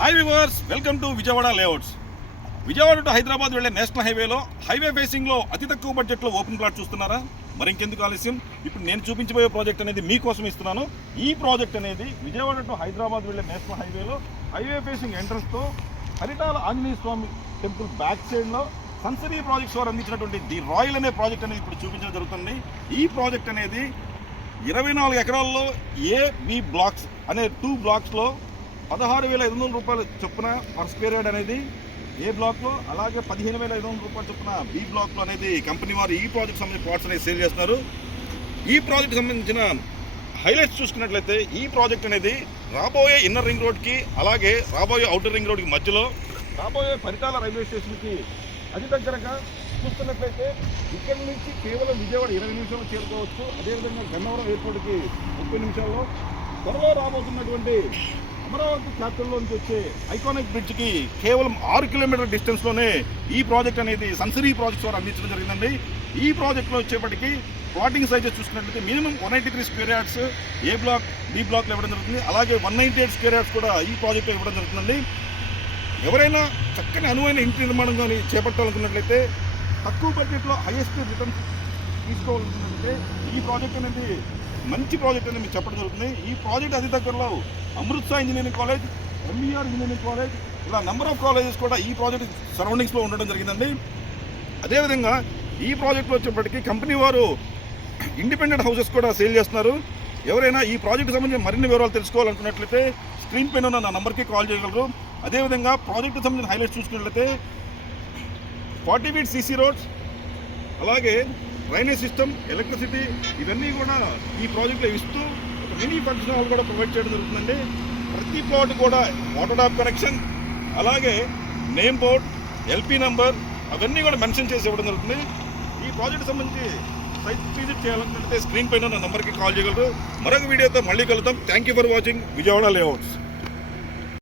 Hi viewers, welcome to Vijayawada layouts. Vijayawada to Hyderabad వెళ్లే national హైవేలో highway ఫేసింగ్లో అతి తక్కువ బడ్జెట్లో ఓపెన్ ప్లాట్ చూస్తున్నారా? మరి ఇంకెందుకు ఆలస్యం, ఇప్పుడు నేను చూపించబోయే ప్రాజెక్ట్ అనేది మీకోసం ఇస్తున్నాను. ఈ ప్రాజెక్ట్ అనేది విజయవాడ టు హైదరాబాద్ వెళ్లే నేషనల్ హైవేలో హైవే ఫేసింగ్ ఎంట్రన్స్తో పరిటాల ఆంజనేయ స్వామి టెంపుల్ బ్యాక్ సైడ్లో సన్సరీ ప్రాజెక్ట్స్ వారు అందించినటువంటి ది రాయల్ అనే ప్రాజెక్ట్ అనేది ఇప్పుడు చూపించడం జరుగుతుంది. ఈ ప్రాజెక్ట్ అనేది 24 ఎకరాల్లో బి బ్లాక్స్ అనే 2 బ్లాక్స్లో 16,500 రూపాయల చొప్పున పర్ స్క్వేర్ యార్డ్ అనేది ఏ బ్లాక్లో, అలాగే 15,500 రూపాయల చొప్పున బి బ్లాక్లో అనేది కంపెనీ వారు ఈ ప్రాజెక్ట్ సంబంధించిన ప్లాట్స్ అనేది సేల్ చేస్తున్నారు. ఈ ప్రాజెక్ట్ సంబంధించిన హైలైట్స్ చూసుకున్నట్లయితే ఈ ప్రాజెక్ట్ అనేది రాబోయే ఇన్నర్ రింగ్ రోడ్కి, అలాగే రాబోయే అవుటర్ రింగ్ రోడ్కి మధ్యలో, రాబోయే పరిటాల రైల్వే స్టేషన్కి అతి దగ్గరగా చూస్తున్నట్లయితే ఇక్కడి నుంచి కేవలం విజయవాడ 20 నిమిషాలు చేరుకోవచ్చు. అదేవిధంగా గన్నవరం ఎయిర్పోర్ట్కి 30 నిమిషాల్లో, త్వరలో రాబోతున్నటువంటి అమరావతి క్యాపిటల్లో నుంచి వచ్చే ఐకానిక్ బ్రిడ్జ్కి కేవలం 6 కిలోమీటర్ల డిస్టెన్స్లోనే ఈ ప్రాజెక్ట్ అనేది సన్సరీ ప్రాజెక్ట్స్ వారు అందించడం జరిగిందండి. ఈ ప్రాజెక్ట్లో వచ్చేప్పటికి ప్లాటింగ్ సైజెస్ చూసుకున్నట్లయితే మినిమం 193 స్క్వేర్ యార్డ్స్ ఏ బ్లాక్, బి బ్లాక్లో ఇవ్వడం జరుగుతుంది. అలాగే 198 స్క్వేర్ యార్డ్స్ కూడా ఈ ప్రాజెక్ట్లో ఇవ్వడం జరుగుతుందండి. ఎవరైనా చక్కని అనువైన ఇంటి నిర్మాణం కానీ చేపట్టాలనుకున్నట్లయితే, తక్కువ బడ్జెట్లో హైయెస్ట్ రిటర్న్స్ తీసుకోవాలనుకున్నట్లయితే ఈ ప్రాజెక్ట్ అనేది మంచి ప్రాజెక్ట్ అనేది మీకు చెప్పడం జరుగుతుంది. ఈ ప్రాజెక్ట్ అతి దగ్గరలో అమృత్సా engineering college, MER engineering college, ఇలా నెంబర్ ఆఫ్ కాలేజెస్ కూడా ఈ ప్రాజెక్ట్ సరౌండింగ్స్లో ఉండడం జరిగిందండి. అదేవిధంగా ఈ ప్రాజెక్ట్లో వచ్చేప్పటికీ కంపెనీ వారు ఇండిపెండెంట్ హౌసెస్ కూడా సేల్ చేస్తున్నారు. ఎవరైనా ఈ ప్రాజెక్ట్ సంబంధించిన మరిన్ని వివరాలు తెలుసుకోవాలనుకున్నట్లయితే స్క్రీన్ పైన ఉన్న నా నెంబర్కి కాల్ చేయగలరు. అదేవిధంగా ప్రాజెక్ట్ సంబంధించిన హైలైట్స్ చూసుకున్నట్లయితే 40 ఫీట్ సీసీ రోడ్స్, అలాగే డ్రైనేజ్ సిస్టమ్, ఎలక్ట్రిసిటీ, ఇవన్నీ కూడా ఈ ప్రాజెక్ట్లో ఇస్తూ ఒక మినీ ఫంక్షన్ హాల్ కూడా ప్రొవైడ్ చేయడం జరుగుతుందండి. ప్రతి ప్లాట్ కూడా వాటర్ ట్యాప్ కనెక్షన్, అలాగే నేమ్ బోర్డ్, ఎల్పీ నెంబర్ అవన్నీ కూడా మెన్షన్ చేసి ఇవ్వడం జరుగుతుంది. ఈ ప్రాజెక్ట్ సంబంధించి సైట్ విజిట్ చేయాలనుకుంటే స్క్రీన్ పైన నా నెంబర్కి కాల్ చేయగలరు. మరొక వీడియోతో మళ్ళీ కలుద్దాం. Thank you for watching Vijayawada layouts.